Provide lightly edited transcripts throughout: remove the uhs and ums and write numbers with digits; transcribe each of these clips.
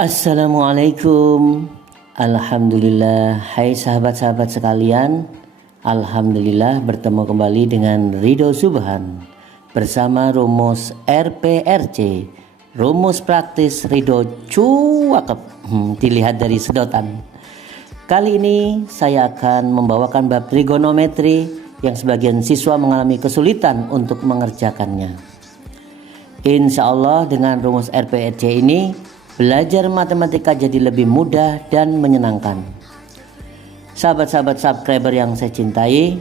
Assalamualaikum. Alhamdulillah. Hai sahabat-sahabat sekalian, alhamdulillah bertemu kembali dengan Ridho Subhan bersama rumus RPRC, rumus praktis Ridho Cuakep. Dilihat dari sedotan. Kali ini saya akan membawakan bab trigonometri yang sebagian siswa mengalami kesulitan untuk mengerjakannya. Insya Allah dengan rumus RPRC ini belajar matematika jadi lebih mudah dan menyenangkan. Sahabat-sahabat subscriber yang saya cintai,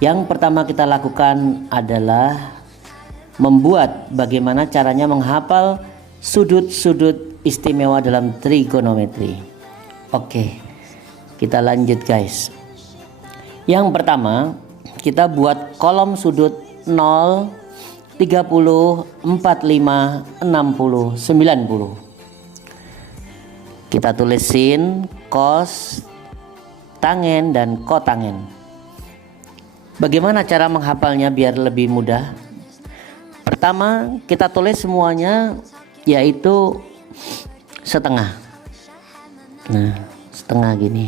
yang pertama kita lakukan adalah membuat bagaimana caranya menghafal sudut-sudut istimewa dalam trigonometri. Oke, kita lanjut guys. Yang pertama, kita buat kolom sudut 0, 30, 45, 60, 90. Kita tulis sin, cos, tangen, dan kotangen. Bagaimana cara menghafalnya biar lebih mudah? Pertama, kita tulis semuanya yaitu setengah. Nah, setengah gini.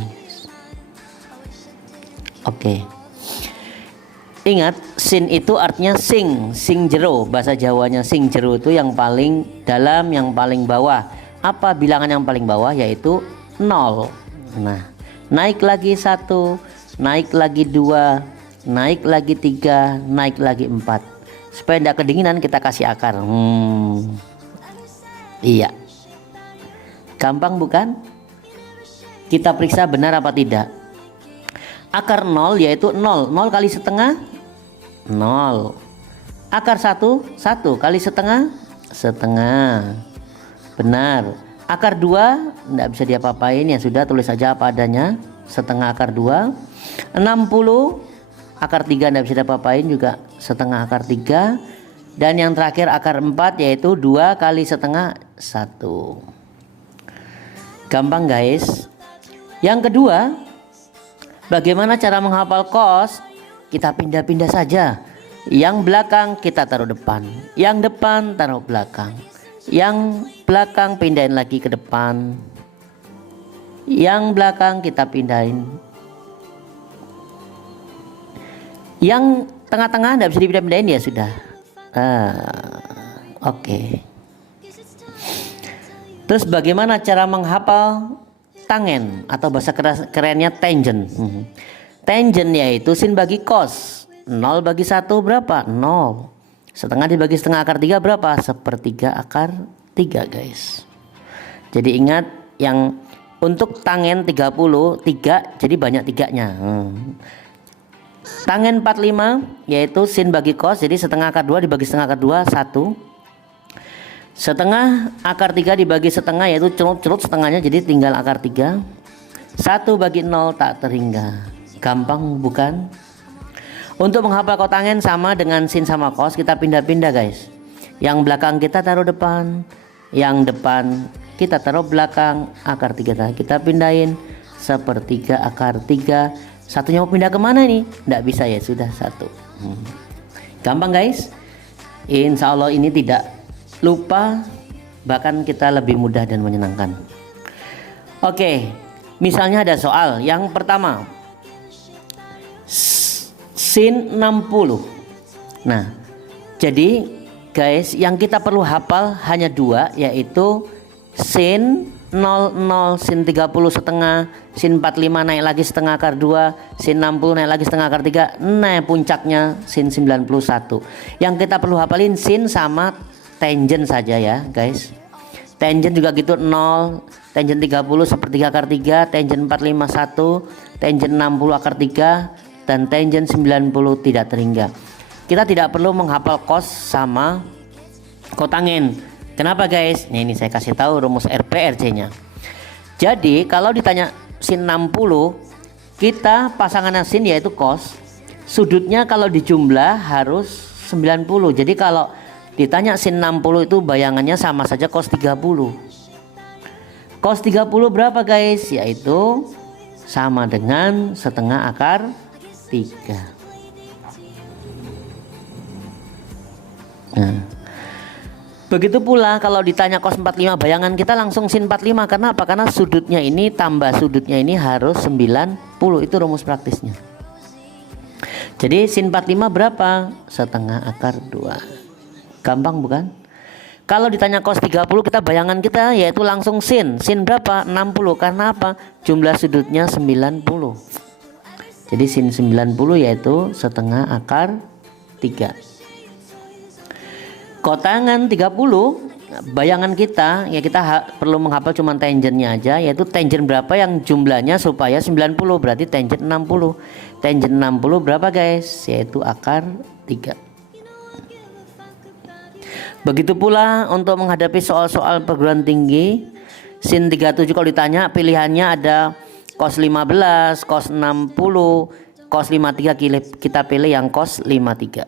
Oke. Ingat, sin itu artinya sing jero, bahasa Jawanya sing jero itu yang paling dalam, yang paling bawah. Apa bilangan yang paling bawah? Yaitu 0. Nah, naik lagi 1, naik lagi 2, naik lagi 3, naik lagi 4. Supaya tidak kedinginan kita kasih akar. Iya. Gampang bukan? Kita periksa benar apa tidak. Akar 0 yaitu 0 kali setengah 0. Akar 1 kali setengah setengah. Benar. Akar 2 tidak bisa diapa-apain, ya sudah tulis saja apa adanya, setengah akar 2. 60 akar 3 tidak bisa diapa-apain, juga setengah akar 3. Dan yang terakhir akar 4 yaitu 2 kali setengah 1. Gampang guys. Yang kedua, bagaimana cara menghafal cos? Kita pindah-pindah saja. Yang belakang kita taruh depan, yang depan taruh belakang, yang belakang pindahin lagi ke depan, yang belakang kita pindahin, yang tengah-tengah tidak bisa dipindah-pindahin, ya sudah. Oke. Terus bagaimana cara menghafal tangen atau bahasa kerennya tangent? Tangent yaitu sin bagi cos. 0 bagi 1 berapa? 0. Setengah dibagi setengah akar 3 berapa? Sepertiga akar 3 guys. Jadi ingat, yang untuk tangen 30, 3, jadi banyak tiganya. Tangen 45 yaitu sin bagi cos, jadi setengah akar 2 dibagi setengah akar 2, 1. Setengah akar 3 dibagi setengah yaitu curut setengahnya, jadi tinggal akar 3. 1 bagi 0 tak terhingga. Gampang bukan? Untuk menghafal kotangen sama dengan sin sama cos, kita pindah-pindah guys. Yang belakang kita taruh depan, yang depan kita taruh belakang. Akar 3 kita pindahin sepertiga akar 3. Satunya mau pindah kemana nih? Nggak bisa, ya sudah 1. Gampang guys. Insya Allah ini tidak lupa, bahkan kita lebih mudah dan menyenangkan. Oke, misalnya ada soal yang pertama, sin 60. Nah, jadi guys, yang kita perlu hafal hanya 2, yaitu sin 00, sin 30 setengah, sin 45 naik lagi setengah akar 2, sin 60 naik lagi setengah akar 3, nah puncaknya sin 91. Yang kita perlu hafalin sin sama tangent saja ya guys. Tangent juga gitu, 0, tangent 30 sepertiga akar 3, tangent 45 1, tangent 60 akar 3, dan tangent 90 tidak terhingga. Kita tidak perlu menghafal cos sama kotangen. Kenapa guys? Nah, ini saya kasih tahu rumus RPRC nya. Jadi kalau ditanya sin 60, kita pasangannya sin yaitu cos. Sudutnya kalau dijumlah harus 90. Jadi kalau ditanya sin 60 itu bayangannya sama saja cos 30. Cos 30 berapa guys? Yaitu sama dengan setengah akar 3. Nah, Begitu pula kalau ditanya cos 45, bayangan kita langsung sin 45. Karena apa? Karena sudutnya ini tambah sudutnya ini harus 90. Itu rumus praktisnya. Jadi sin 45 berapa? Setengah akar 2. Gampang bukan? Kalau ditanya cos 30, kita bayangan kita yaitu langsung sin. Sin berapa? 60. Karena apa? Jumlah sudutnya 90. Jadi sin 90 yaitu setengah akar 3. Kotangan 30, bayangan kita ya kita perlu menghafal cuma tangennya aja, yaitu tangen berapa yang jumlahnya supaya 90, berarti tangen 60. Tangen 60 berapa guys? Yaitu akar 3. Begitu pula untuk menghadapi soal-soal perguruan tinggi, sin 37 kalau ditanya pilihannya ada cos 15, cos 60, cos 53, kita pilih yang cos 53.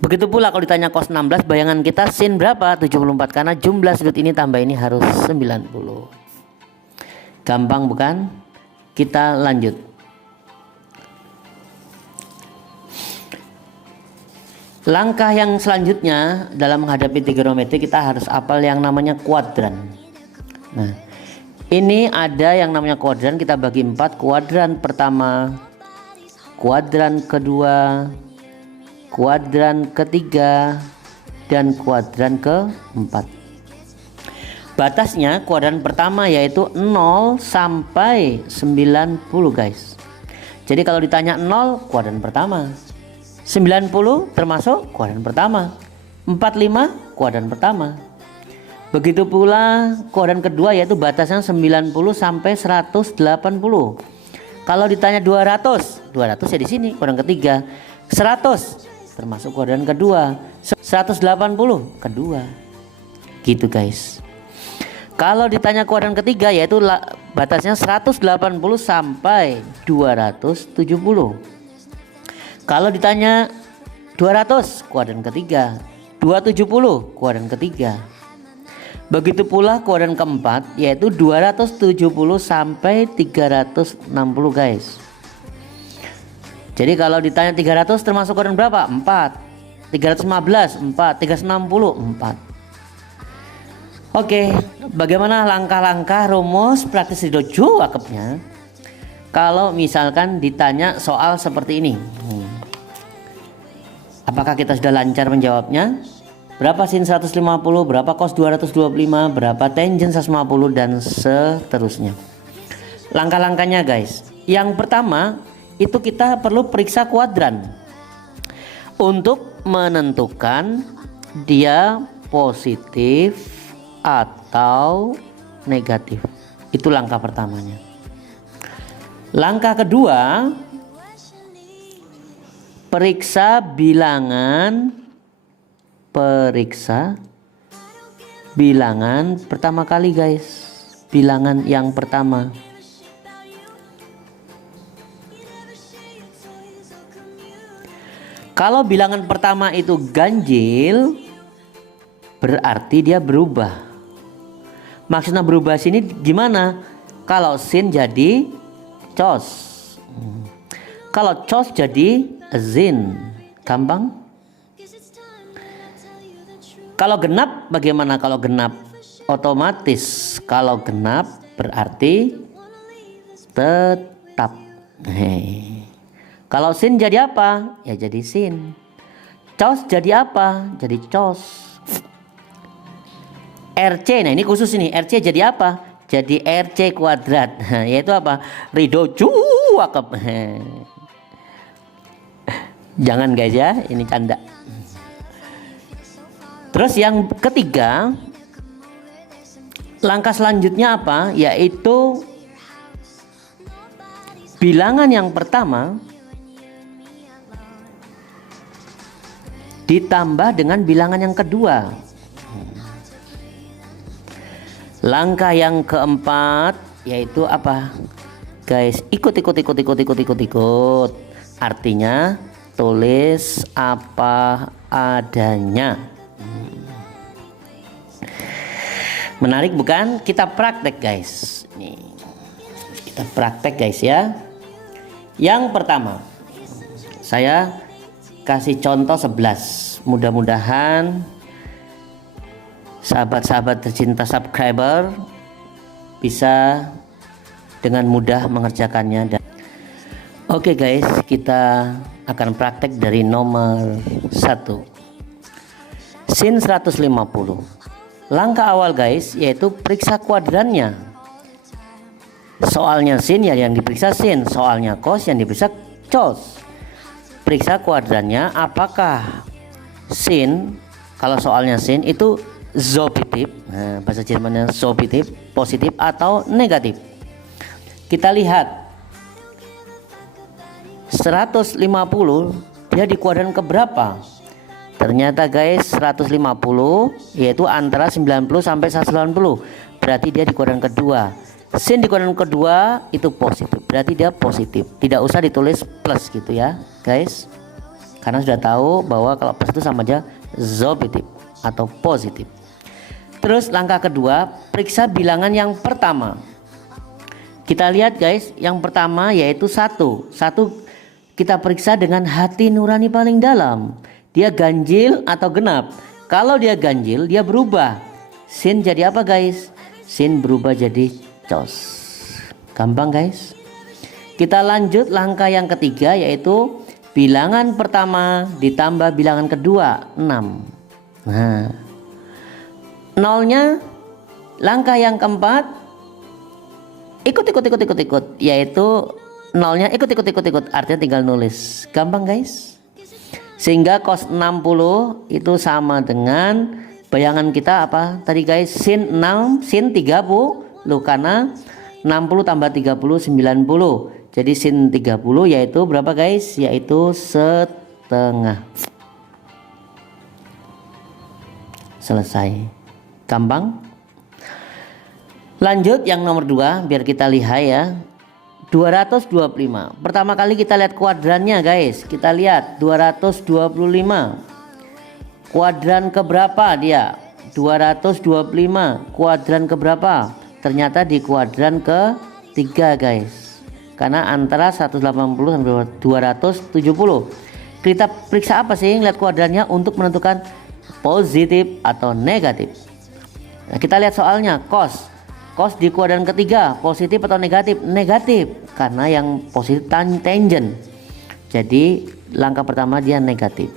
Begitu pula kalau ditanya cos 16, bayangan kita sin berapa? 74, karena jumlah sudut ini tambah ini harus 90. Gampang bukan? Kita lanjut. Langkah yang selanjutnya dalam menghadapi trigonometri, kita harus hafal yang namanya kuadran. Nah, ini ada yang namanya kuadran, kita bagi 4. Kuadran pertama, kuadran kedua, kuadran ketiga, dan kuadran keempat. Batasnya kuadran pertama yaitu 0 sampai 90 guys. Jadi kalau ditanya 0 kuadran pertama, 90 termasuk kuadran pertama, 45 kuadran pertama. Begitu pula kuadran kedua yaitu batasnya 90 sampai 180. Kalau ditanya 200 ya di sini kuadran ketiga. 100 termasuk kuadran kedua, 180 kedua. Gitu guys. Kalau ditanya kuadran ketiga yaitu batasnya 180 sampai 270. Kalau ditanya 200 kuadran ketiga, 270 kuadran ketiga. Begitu pula kuadran keempat yaitu 270 sampai 360 guys. Jadi kalau ditanya 300 termasuk kuadran berapa? 4. 315 4, 360 4. Oke, bagaimana langkah-langkah rumus praktis Ridho Wakafnya kalau misalkan ditanya soal seperti ini? Apakah kita sudah lancar menjawabnya? Berapa sin 150, berapa cos 225, berapa tangen 150, dan seterusnya. Langkah-langkahnya guys. Yang pertama itu kita perlu periksa kuadran untuk menentukan dia positif atau negatif. Itu langkah pertamanya. Langkah kedua, periksa bilangan pertama kali guys. Bilangan yang pertama. Kalau bilangan pertama itu ganjil, berarti dia berubah. Maksudnya berubah sini gimana? Kalau sin jadi cos, kalau cos jadi zin. Gampang. Kalau genap bagaimana? Kalau genap otomatis. Kalau genap berarti tetap. Kalau sin jadi apa? Ya jadi sin. Cos jadi apa? Jadi cos. RC, nah ini khusus ini. RC jadi apa? Jadi RC kuadrat. Yaitu apa? Ridho Wakaf. Jangan guys ya, ini canda. Terus yang ketiga, langkah selanjutnya apa? Yaitu bilangan yang pertama ditambah dengan bilangan yang kedua. Langkah yang keempat yaitu apa? Guys, ikut. Artinya tulis apa adanya. Menarik bukan? Kita praktek guys. Nih, kita praktek guys ya. Yang pertama, saya kasih contoh 11. Mudah-mudahan sahabat-sahabat tercinta subscriber bisa dengan mudah mengerjakannya. Oke guys, kita akan praktek dari nomor 1. Sin 150. Langkah awal guys yaitu periksa kuadrannya. Soalnya sin ya yang diperiksa sin, soalnya cos yang diperiksa cos. Periksa kuadrannya apakah sin, kalau soalnya sin itu positif, bahasa Jermannya positif, positif atau negatif. Kita lihat 150 dia di kuadran keberapa? Ternyata guys 150 yaitu antara 90 sampai 180, berarti dia di kuadran kedua. Sin di kuadran kedua itu positif, berarti dia positif, tidak usah ditulis plus gitu ya guys, karena sudah tahu bahwa kalau plus itu sama aja positif atau positif. Terus langkah kedua, periksa bilangan yang pertama. Kita lihat guys, yang pertama yaitu 1 kita periksa dengan hati nurani paling dalam. Dia ganjil atau genap? Kalau dia ganjil, dia berubah. Sin jadi apa guys? Sin berubah jadi cos. Gampang guys. Kita lanjut langkah yang ketiga yaitu bilangan pertama ditambah bilangan kedua 6. Nah, nolnya langkah yang keempat ikut yaitu nolnya ikut artinya tinggal nulis. Gampang guys. Sehingga cos 60 itu sama dengan bayangan kita apa tadi guys, sin 6 sin 30 karena 60 tambah 30 90. Jadi sin 30 yaitu berapa guys? Yaitu setengah. Selesai. Gampang. Lanjut yang nomor 2 biar kita lihat ya. 225. Pertama kali kita lihat kuadrannya guys. Kita lihat 225. Kuadran keberapa dia? 225. Kuadran keberapa? Ternyata di kuadran ke-3 guys. Karena antara 180 sampai 270. Kita periksa apa sih? Lihat kuadrannya untuk menentukan positif atau negatif. Nah, kita lihat soalnya cos. Cos di kuadran ketiga positif atau negatif? Negatif, karena yang positif tangent. Jadi langkah pertama dia negatif.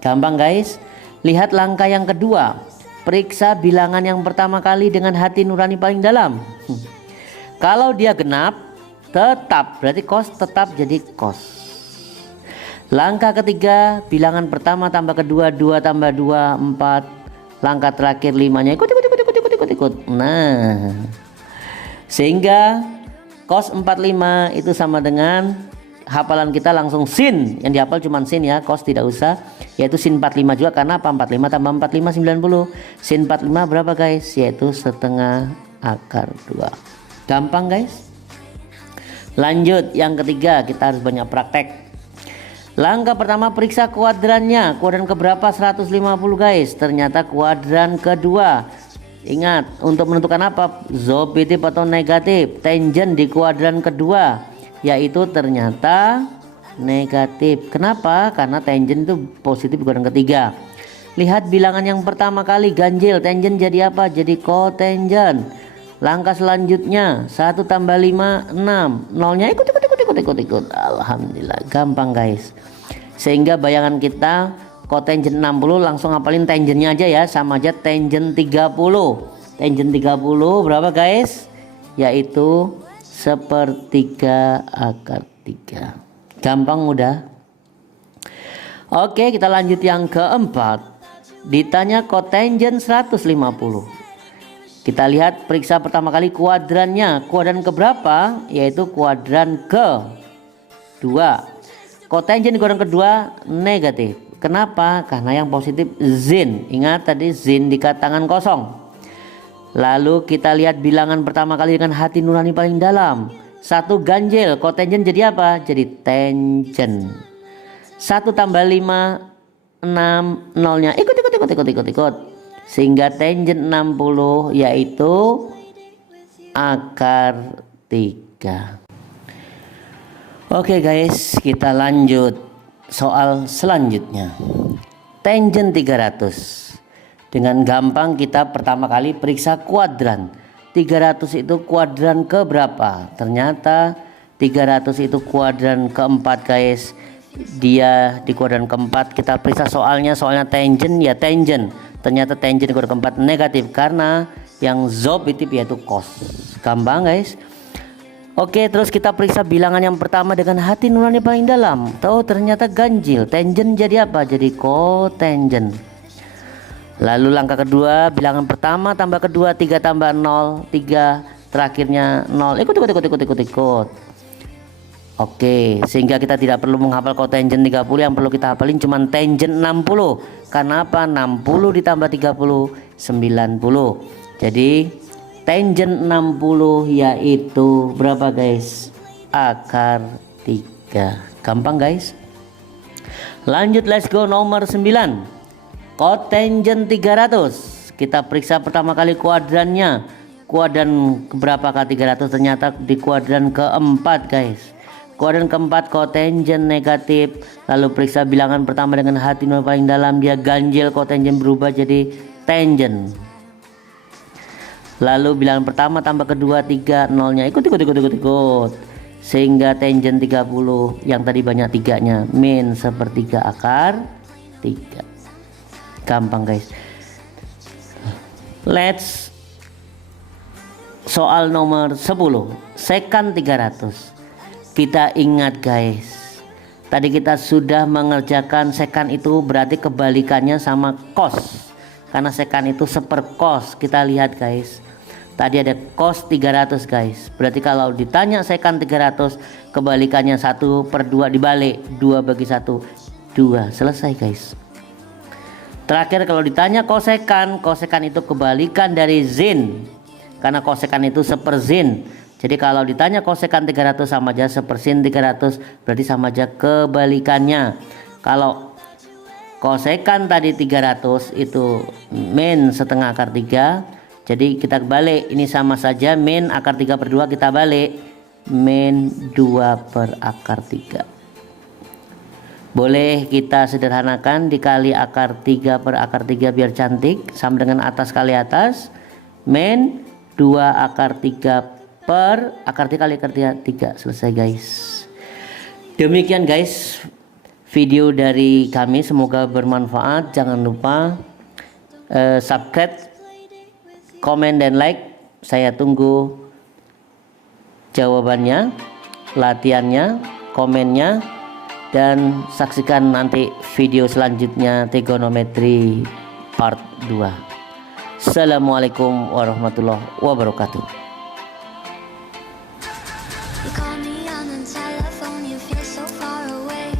Gampang guys. Lihat langkah yang kedua, periksa bilangan yang pertama kali dengan hati nurani paling dalam. Kalau dia genap tetap, berarti cos tetap jadi cos. Langkah ketiga, bilangan pertama tambah kedua 2 tambah 2 4. Langkah terakhir 5-nya ikut. Nah, sehingga cos 45 itu sama dengan hafalan kita langsung sin, yang dihafal cuma sin ya, cos tidak usah, yaitu sin 45 juga karena apa? 45 tambah 45 90. Sin 45 berapa guys? Yaitu setengah akar 2. Gampang guys. Lanjut yang ketiga, kita harus banyak praktek. Langkah pertama periksa kuadrannya. Kuadran keberapa? 150 guys. Ternyata kuadran kedua. Ingat, untuk menentukan apa? Positif atau negatif? Tangent di kuadran kedua, yaitu ternyata negatif. Kenapa? Karena tangent itu positif di kuadran ketiga. Lihat bilangan yang pertama kali ganjil, tangent jadi apa? Jadi cotangent. Langkah selanjutnya 1 tambah 5 6. Nolnya ikut. Alhamdulillah, gampang guys. Sehingga bayangan kita cotangent 60 langsung hafalin tangentnya aja ya, sama aja tangent 30. Tangent 30 berapa guys? Yaitu 1/3 akar 3. Gampang mudah. Oke, kita lanjut yang keempat. Ditanya cotangent 150. Kita lihat periksa pertama kali kuadrannya. Kuadran keberapa? Yaitu kuadran ke-2. Cotangent di kuadran kedua negatif. Kenapa? Karena yang positif zin. Ingat tadi zin di tangan kosong. Lalu kita lihat bilangan pertama kali dengan hati nurani paling dalam. 1 ganjil, cotangent jadi apa? Jadi tangent. 1 tambah 5 6, nolnya ikut. Sehingga tangent 60 yaitu akar 3. Oke guys, kita lanjut soal selanjutnya. Tangent 300. Dengan gampang kita pertama kali periksa kuadran. 300 itu kuadran ke berapa? Ternyata 300 itu kuadran keempat guys. Dia di kuadran keempat. Kita periksa soalnya tangent ya tangent. Ternyata tangent kuadran keempat negatif karena yang positif yaitu cos. Gampang guys. Oke, terus kita periksa bilangan yang pertama dengan hati nurani paling dalam. Tahu ternyata ganjil. Tangent jadi apa? Jadi cotangent. Lalu langkah kedua, bilangan pertama tambah kedua 3 tambah 0, 3 terakhirnya 0. Ikut. Oke, sehingga kita tidak perlu menghafal cotangent 30, yang perlu kita hafalin cuma tangent 60. Karena apa? 60 ditambah 30 90. Jadi tangent 60 yaitu berapa guys? Akar 3. Gampang guys. Lanjut, let's go nomor 9. Cotangent 300. Kita periksa pertama kali kuadrannya. Kuadran keberapa kali 300? Ternyata di kuadran keempat guys. Kuadran keempat cotangent negatif. Lalu periksa bilangan pertama dengan hati nurani paling dalam. Dia ganjil, cotangent berubah jadi tangent. Lalu bilangan pertama tambah kedua 3, nolnya ikut. Sehingga tangent 30 yang tadi banyak 3-nya min sepertiga akar 3. Gampang guys. Let's soal nomor 10. Sekan 300. Kita ingat guys, tadi kita sudah mengerjakan sekan itu berarti kebalikannya sama cos. Karena sekan itu sepercos. Kita lihat guys, tadi ada cos 300 guys. Berarti kalau ditanya sekan 300, kebalikannya 1/2 dibalik, 2 bagi 1 2. Selesai guys. Terakhir kalau ditanya kosekan itu kebalikan dari sin. Karena kosekan itu seperzin. Jadi kalau ditanya kosekan 300 sama aja sepersin 300, berarti sama aja kebalikannya. Kalau kosekan tadi 300 itu min setengah akar 3. Jadi kita balik, ini sama saja min akar 3/2 kita balik min 2 per akar 3. Boleh kita sederhanakan dikali akar 3 per akar 3 biar cantik, sama dengan atas kali atas, min 2 akar 3 per akar 3 kali akar 3. Selesai guys. Demikian guys video dari kami, semoga bermanfaat. Jangan lupa subscribe, komen dan like. Saya tunggu jawabannya, latihannya, komennya. Dan saksikan nanti video selanjutnya trigonometri part 2. Assalamualaikum warahmatullahi wabarakatuh. You call me on the telephone, you feel so far away.